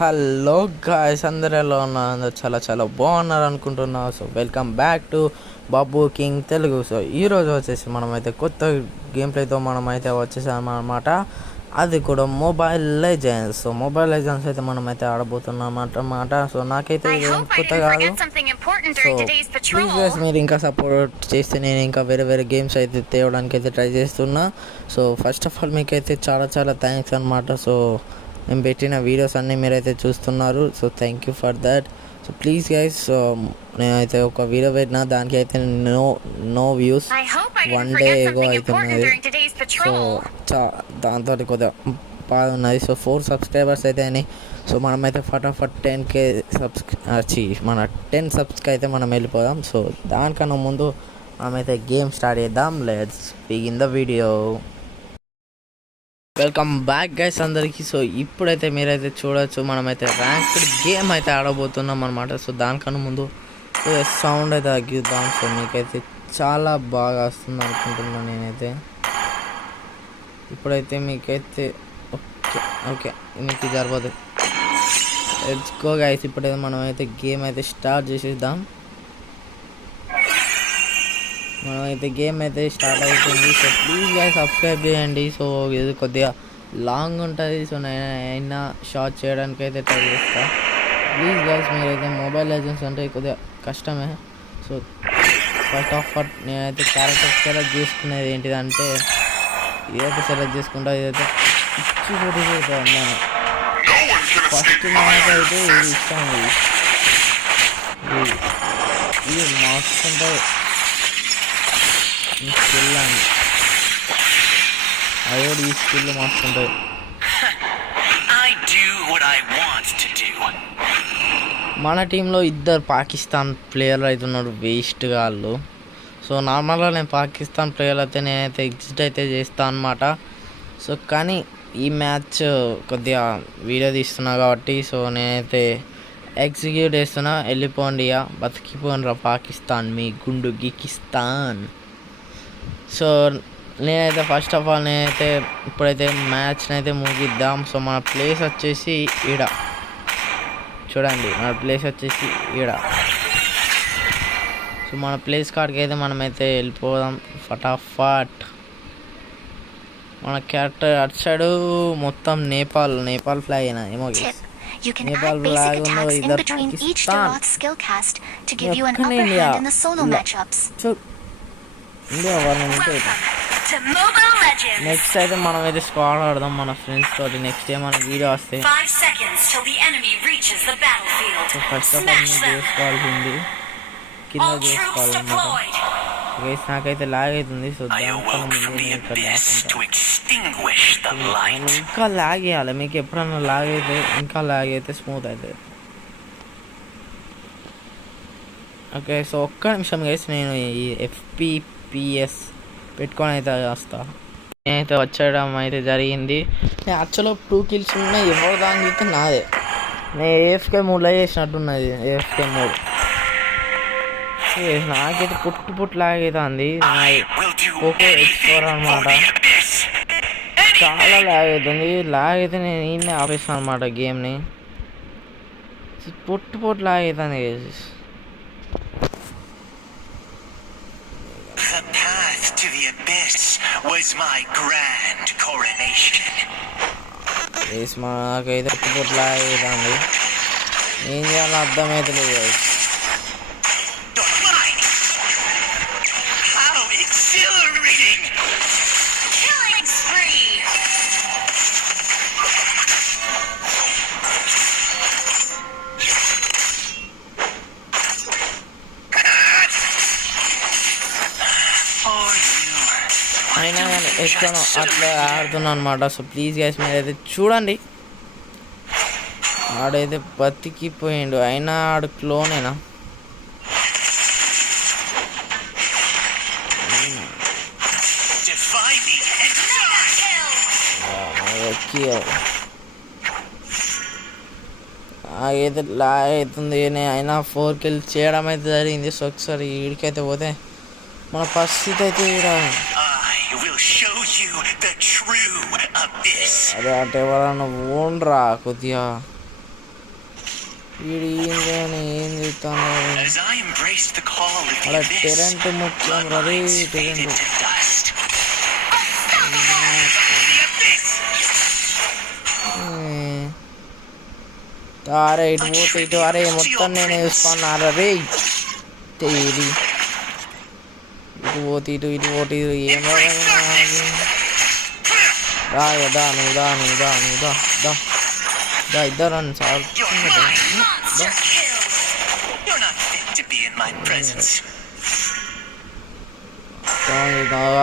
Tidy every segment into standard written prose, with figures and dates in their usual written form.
Hello guys, అందరూ ఎలా ఉన్నారు? అందరూ చాలా చాలా బాగున్నారు అనుకుంటున్నా. So welcome back to Babu king Telugu. So ఈరోజు వచ్చేసి మనమైతే కొత్త గేమ్ ప్లేతో మనమైతే వచ్చేసాము అనమాట. అది కూడా mobile legends. So mobile legends అయితే మనమైతే ఆడబోతున్నాం అన్నమాట. సో నాకైతే ఇదేం కొత్త కాదు. సో ప్లీజ్ గైస్, మీరు ఇంకా సపోర్ట్ చేస్తే నేను ఇంకా వేరే వేరే గేమ్స్ అయితే తేవడానికి అయితే ట్రై చేస్తున్నా. సో ఫస్ట్ ఆఫ్ ఆల్ మీకైతే చాలా చాలా థ్యాంక్స్ అనమాట. సో నేను పెట్టిన వీడియోస్ అన్నీ మీరైతే చూస్తున్నారు. So thank you for that. So please guys, so నేనైతే ఒక వీడియో పెట్టినా దానికి అయితే నో వ్యూస్ 1 డే ఎగో అవుతున్నది. సో దాంతో కొద్దిగా బాగా ఉన్నది. సో 4 సబ్స్క్రైబర్స్ అయితే అయినాయి. సో మనమైతే ఫటాఫట్ 10K మన 10 సబ్స్కి అయితే మనం వెళ్ళిపోదాం. సో దానికన్నా ముందు మనమైతే గేమ్ స్టార్ట్ చేద్దాం. Let's begin the video. Welcome back guys అందరికీ. సో ఇప్పుడైతే మీరైతే చూడొచ్చు, మనమైతే ర్యాంక్డ్ గేమ్ అయితే ఆడబోతున్నాం అనమాట. సో దానికన్నా ముందు సౌండ్ అయితే తగ్గిద్దాం. సో మీకైతే చాలా బాగా వస్తుంది అనుకుంటున్నాను నేనైతే. ఇప్పుడైతే మీకైతే ఓకే ఓకే మీకు జరగదు. Let's go guys. ఇప్పుడైతే మనమైతే గేమ్ అయితే స్టార్ట్ చేసేద్దాం. మనమైతే గేమ్ అయితే స్టార్ట్ అవుతుంది. సో ప్లీజ్ గైస్ సబ్స్క్రైబ్ చేయండి. సో ఇది కొద్దిగా లాంగ్ ఉంటుంది. సో నేను అయినా షార్ట్ చేయడానికి అయితే ట్రై చేస్తాను. ప్లీజ్ గైస్, మీరైతే మొబైల్ లెజెండ్స్ అంటే కొద్దిగా కష్టమే. సో ఫస్ట్ ఆఫ్ ఆల్ నేనైతే క్యారెక్టర్ సెలెక్ట్ చేసుకునేది ఏంటిదంటే, ఇదైతే సెలెక్ట్ చేసుకుంటా. ఇదైతే పిచ్చి కొట్టి అమ్మాను. ఫస్ట్ నాకైతే ఇది ఇష్టం. ఇది మస్తు ఉంటుంది. ఈ స్కిల్ అండి, అయ్యోడు ఈ స్కిల్ మస్తు ఉంటుంది. మన టీంలో 2 పాకిస్తాన్ ప్లేయర్లు అయితే ఉన్నారు, వేస్ట్ వాళ్ళు. సో నార్మల్గా నేను పాకిస్తాన్ ప్లేయర్లు అయితే నేనైతే ఎగ్జిట్ అయితే చేస్తాను అనమాట. సో కానీ ఈ మ్యాచ్ కొద్దిగా వీడియో తీస్తున్నా కాబట్టి సో నేనైతే ఎగ్జిక్యూట్ చేస్తున్నా. వెళ్ళిపోండి, బతికిపోయినరా పాకిస్తాన్, మీ గుండు గికిస్తాన్. సో నేనైతే ఫస్ట్ ఆఫ్ ఆల్ నేనైతే ఇప్పుడైతే మ్యాచ్ని అయితే ముగిద్దాం. సో మన ప్లేస్ వచ్చేసి ఈడ చూడండి, మన ప్లేస్ వచ్చేసి ఈడ. సో మన ప్లేస్ కాడికి అయితే మనమైతే వెళ్ళిపోదాం ఫటాఫట్. మన క్యారెక్టర్ అటు సైడు మొత్తం నేపాల్ ఫ్లాగ్ అయినా ఏమో. నేపాల్ ఫ్లాగ్ ఉన్నది, ఇద్దరు పాకిస్తాన్, ఇండియా వాళ్ళు ఉంటే. నెక్స్ట్ అయితే మనం అయితే స్క్వాడ్ ఆడదాం మన ఫ్రెండ్స్ తోటి. నెక్స్ట్ ఏమైనా వీడియో వస్తే ఫస్ట్ ఆఫ్ ఆల్ చేసుకోవాల్సింది కింద చేసుకోవాలన్నమాట. గైస్ నాకైతే లాగ్ అవుతుంది. సో దానికన్నా ముందు ఇంకా లాగ్ వేయాలి. మీకు ఎప్పుడన్నా లాగ్ అయితే ఇంకా లాగ్ అయితే స్మూత్ అవుతుంది. ఓకే, సో ఒక్క నిమిషం గైస్, నేను ఈ FPS పెట్టుకొని అయితే వస్తా. నేనైతే వచ్చేయడం అయితే జరిగింది. నేను యాక్చువల్గా 2 kills ఉన్నాయి. ఎవరు దాని చూస్తే నాదే. నేను AFK మోడ్లో చేసినట్టున్నది. AFK మోడ్ నాకైతే పుట్టు లాగైతుంది. పోకో X4 అనమాట. చాలా లాగ్ అవుతుంది. లాగ్ అయితే నేను ఈయనే ఆపేస్తాను అనమాట గేమ్ని. పుట్టు లాగ్ అవుతుంది. మాకైతే పుట్లా అవుతుంది. ఏం చేయాలో అర్థమైతే లేదు. అయినా నేను ఎట్లనో అట్లా ఆడుతున్నాను అనమాట. సో ప్లీజ్ గైస్ మీరైతే చూడండి. ఆడైతే బతికిపోయిండు, అయినా ఆడు క్లోనేనా. అయితే లాగ్ అవుతుంది. అయినా 4 kills చేయడం అయితే జరిగింది. సో ఒకసారి వీడికైతే పోతే మన పరిస్థితి అయితే అరే అంటే ఎవరన్నా ఓన్రా కొద్దిగా వీడు ఏం చెప్తాను అలా టెరెంట్ ముఖ్యం రవి టెరెంట్ అరే ఇటు పోతే ఇటు అరే మొత్తం నేను చూసుకున్నారా రే ఇది ఇటు పోతే ఇటు పోతే ఏం దా నువ్వు దా ఇద్దరు అని సార్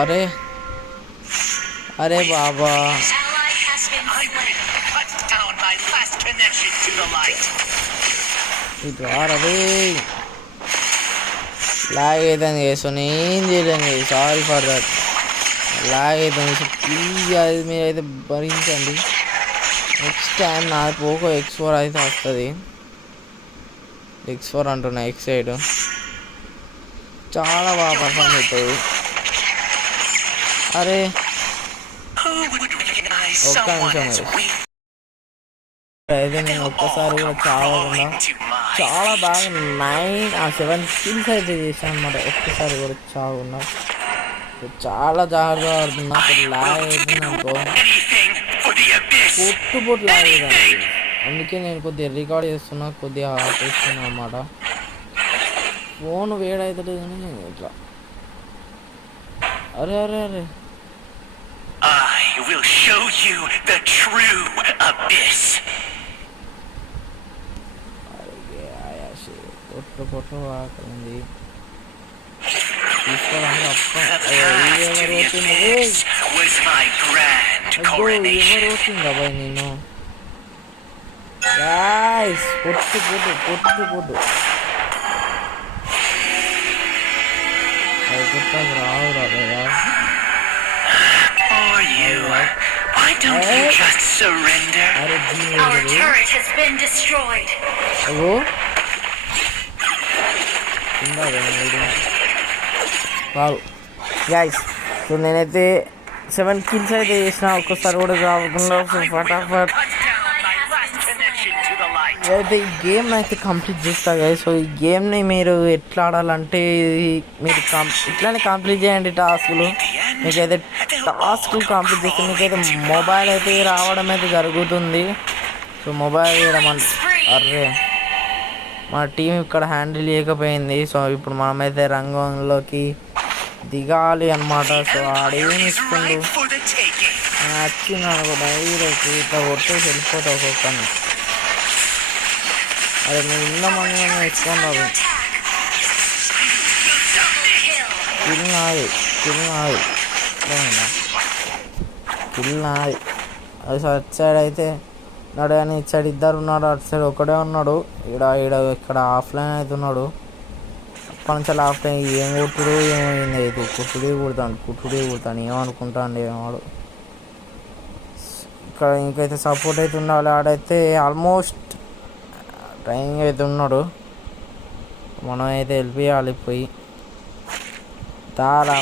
అరే అరే బాబా ఇటు అరే లాగ్ అవుతుంది చేస్తాను ఏం చేయలేను సారీ ఫర్ దట్ లాగ్ అవుతుంది ప్లీజ్ అది మీరు అయితే భరించండి నెక్స్ట్ టైం నా పోకో X4 అయితే వస్తుంది X4 అంటున్నా X8 చాలా బాగా పర్ఫార్మ్ అవుతుంది అరే ఒక్క నిమిషం అయితే నేను ఒక్కసారి కూడా చాలా బాగా 7 kills అయితే చేశాను అనమాట ఒక్కసారి కూడా చావకుండా చాలా జాగ్రత్తగా ఆడుతున్నా లాగ్ అవుతుంది అనుకో పొట్టు లాగ్ అవుతుంది అందుకే నేను కొద్దిగా రికార్డ్ చేస్తున్నా కొద్దిగా చేస్తున్నా అన్నమాట ఫోన్ వేడవుతుంది కానీ నేను ఇట్లా అరే అరే అరే పొట్టు ఆకలింది తీసుకోవడానికి ఎవరు వచ్చింది అబ్బాయి నేను పొట్టు అది పుట్టకు రావు రాబోయా కాదు గైస్ సో నేనైతే 7 kills అయితే చేసిన ఒక్కసారి కూడా కాకుండా ఫటాఫట్ అయితే ఈ గేమ్ అయితే కంప్లీట్ చేస్తా గైస్ సో ఈ గేమ్ని మీరు ఎట్లా ఆడాలంటే మీరు ఇట్లానే కంప్లీట్ చేయండి టాస్కులు మీకైతే టాస్కులు కంప్లీట్ చేస్తే మీకైతే మొబైల్ అయితే రావడం అయితే జరుగుతుంది సో మొబైల్ వేయడం అర్రే మా టీం ఇక్కడ హ్యాండిల్ చేయకపోయింది సో ఇప్పుడు మనమైతే రంగంలోకి దిగాలి అన్నమాట సో ఆడేమి ఇస్తుంది వచ్చినాను కూడా హీరోకి ఇట్లా కొట్టేసి వెళ్ళిపోతా ఒక్కొక్కరిని అదే నేను ఇంత మంది ఇచ్చుకున్నాను కిల్ నాది అది అటు సైడ్ అయితే ఉన్నాడు కానీ ఇటు సైడ్ ఇద్దరు ఉన్నాడు అటు సైడ్ ఒకడే ఉన్నాడు ఇక్కడ ఆఫ్లైన్ అయితే ఉన్నాడు అప్పటి నుంచి ఆఫ్లైన్ ఏం కొట్టుడు ఏమైంది అయితే కుట్టుడే కుడతాను ఏమనుకుంటాండి వాడు ఇక్కడ ఇంకైతే సపోర్ట్ అయితే ఉండాలి ఆడైతే ఆల్మోస్ట్ ట్రైనింగ్ అయితే ఉన్నాడు మనం అయితే వెళ్ళిపోయాలి పోయి దారా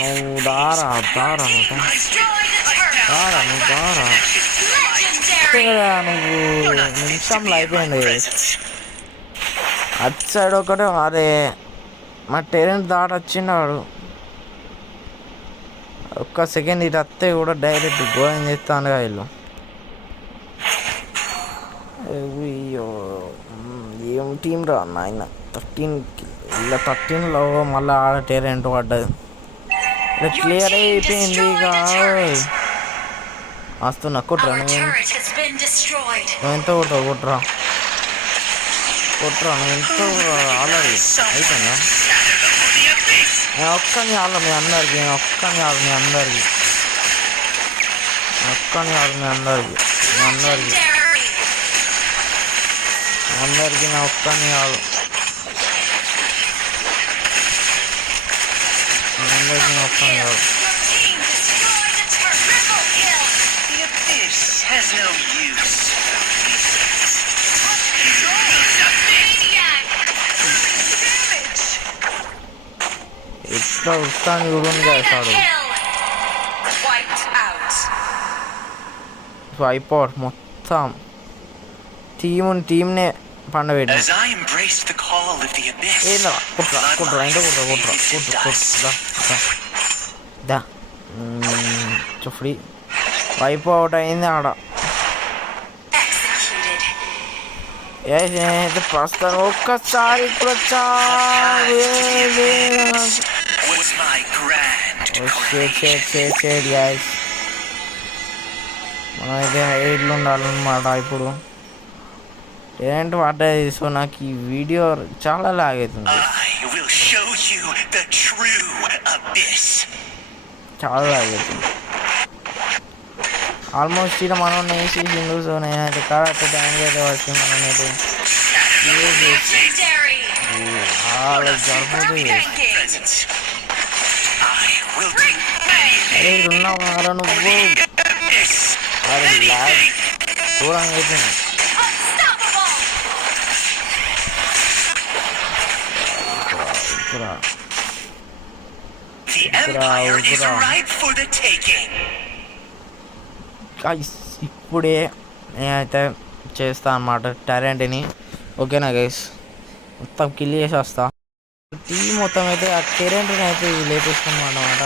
నువ్వు నిమిషంలో అయిపోయింది అటు సైడ్ ఒకటే అరే మా టెరెంట్ వచ్చినాడు ఒక్క సెకండ్ ఇటు వస్తే కూడా డైరెక్ట్ గోయింగ్ చేస్తాను వీళ్ళు అయ్యో ఏం టీం రా నాయన 13లో మళ్ళీ ఆడ టెరెంట్ పడ్డది క్లియర్ అయిపోయింది ఇక వస్తున్నా కొట్రా నువ్వు ఎంత కొట్రా నువ్వు ఎంత ఆల్రెడీ అయిపోయిందా నేను ఒక్కని ఆలు మీ అందరికి నా ఒక్కని ఆలు ఇట్లా ఉత్తాన్ని చూడండి చేస్తాడు సో అయిపోవట్ మొత్తం టీంనే పండబెట్టి As I embraced the call of the abyss, ఏందా కుట్రా కుట్రా ఇంత కుట్రా కుట్రా bloodlines faded to కుట్రా dust. దా చుఫ్రీ వైప్ అవుట్ అయింది ఆడ. ఏది ప్రస్తుతం ఒక్కసారి ఇప్పుడు Was my grand coronation. Gas మనమైతే ఎయిడ్లు ఉండాలన్నమాట. ఇప్పుడు ఏంటి పడ్డది. సో నాకు ఈ వీడియో చాలా లాగ్ అవుతుంది, I will show you the true abyss. చాలా లాగ్ అవుతుంది. ఆల్మోస్ట్ ఇక్కడ మనం వేసి హిందూస్ నేనైతే కరెక్ట్ టైంకి అయితే వచ్చి మనం అయితే చాలా జరుపుతుంది. అరే ఉన్నావారా నువ్వు? అది లాగ్ దూరంగా అయిపోయింది. The empire is ripe for the taking. ఇప్పుడే నేనైతే చేస్తా అన్నమాట టెరెంట్ని. ఓకేనా గైస్, మొత్తం కిల్ చేసి వస్తా. టీం మొత్తం అయితే ఆ టెరెంట్ని అయితే లేపిస్తున్నాం అన్నమాట.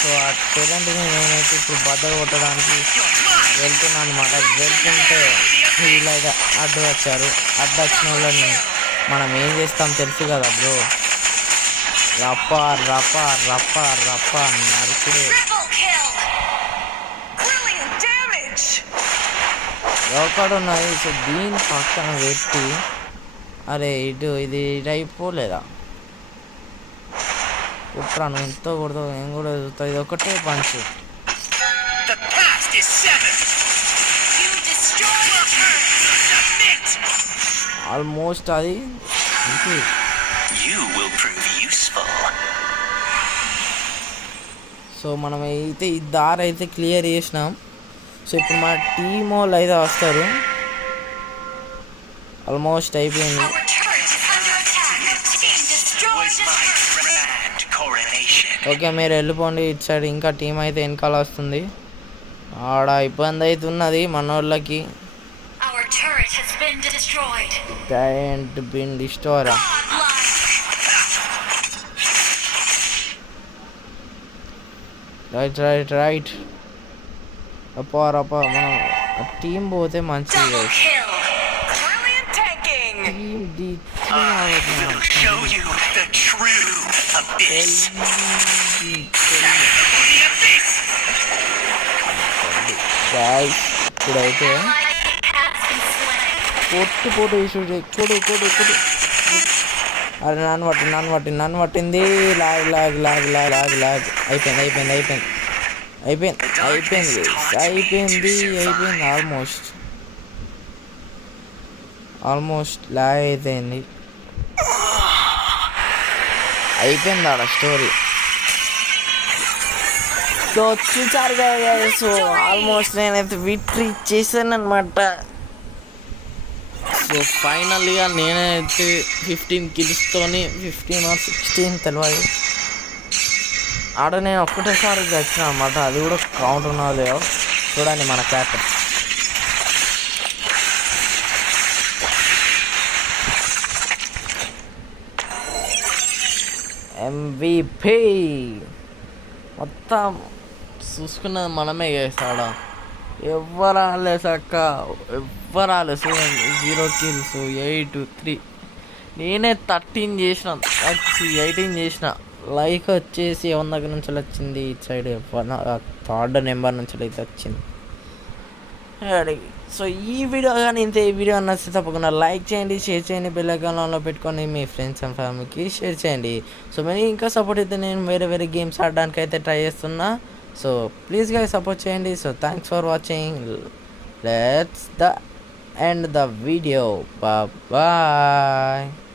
సో ఆ టెరెంట్ని నేనైతే ఇప్పుడు బద్దలు కొట్టడానికి వెళ్తున్నాను అనమాట. వెళ్తుంటే వీళ్ళైతే అడ్డు వచ్చారు. అడ్డు వచ్చిన వాళ్ళని మనం ఏం చేస్తాం తెలుసు కదా బ్రో. రప్ప రప్ప రప్ప రప్ప నరుకుడే ఒకడున్నది. సో దీని పక్కన పెట్టి అరే ఇది అయిపోలేదా కుట్రాను ఎంతో కొడతావు, నేను కూడా చూస్తా. ఇది ఒకటే పంచ్. ఆల్మోస్ట్ అది సో మనం అయితే ఈ దారి అయితే క్లియర్ చేసినాం. సో ఇప్పుడు మన టీం వాళ్ళు అయితే వస్తారు. ఆల్మోస్ట్ అయిపోయింది. ఓకే మీరు వెళ్ళిపోండి ఇటు సైడ్. ఇంకా టీం అయితే వెనకాల వస్తుంది. ఆడ ఇబ్బంది అవుతున్నది మన వాళ్ళకి. రైట్ అప్ప మనం టీం పోతే మంచిది. ఇప్పుడైతే కొట్టు కొడు. అరే నన్ను పట్టింది. లాగ్ అయిపోయింది. ఆల్మోస్ట్ లాగ్ అయిపోయింది ఆడ స్టోరీ. సో చూసారు కదా. సో ఆల్మోస్ట్ నేనైతే విక్టరీ చేశాను అనమాట. సో ఫైనల్గా నేనైతే 15 కిల్స్తోని 15 or 16 తెలియదు ఆడ నేను ఒక్కటేసారి వచ్చిన అనమాట. అది కూడా కౌంట్ ఉన్నదో లేదో చూడండి. మన క్యాప్టెన్ MVP మొత్తం చూసుకున్నది మనమే చేస్తాడా. ఎవ్వరు ఆలేసక్క ఎవ్వరు ఆలే. చూడండి 0 kills 8 3. నేనే 13 చేసిన 18 చేసిన. లైక్ వచ్చేసి 100 దగ్గర నుంచి వచ్చింది. ఇటు సైడ్ 3rd నెంబర్ నుంచి అయితే వచ్చింది. సో ఈ వీడియో కానీ ఇంతే. ఈ వీడియో నచ్చితే తప్పకుండా లైక్ చేయండి, షేర్ చేయండి, బెల్ ఐకాన్లో పెట్టుకొని మీ ఫ్రెండ్స్ అండ్ ఫ్యామిలీకి షేర్ చేయండి. సో మీరు ఇంకా సపోర్ట్ అయితే నేను వేరే గేమ్స్ ఆడడానికి అయితే ట్రై చేస్తున్నా. సో ప్లీజ్గా సపోర్ట్ చేయండి. So thanks for watching. Let's end the video. Bye bye.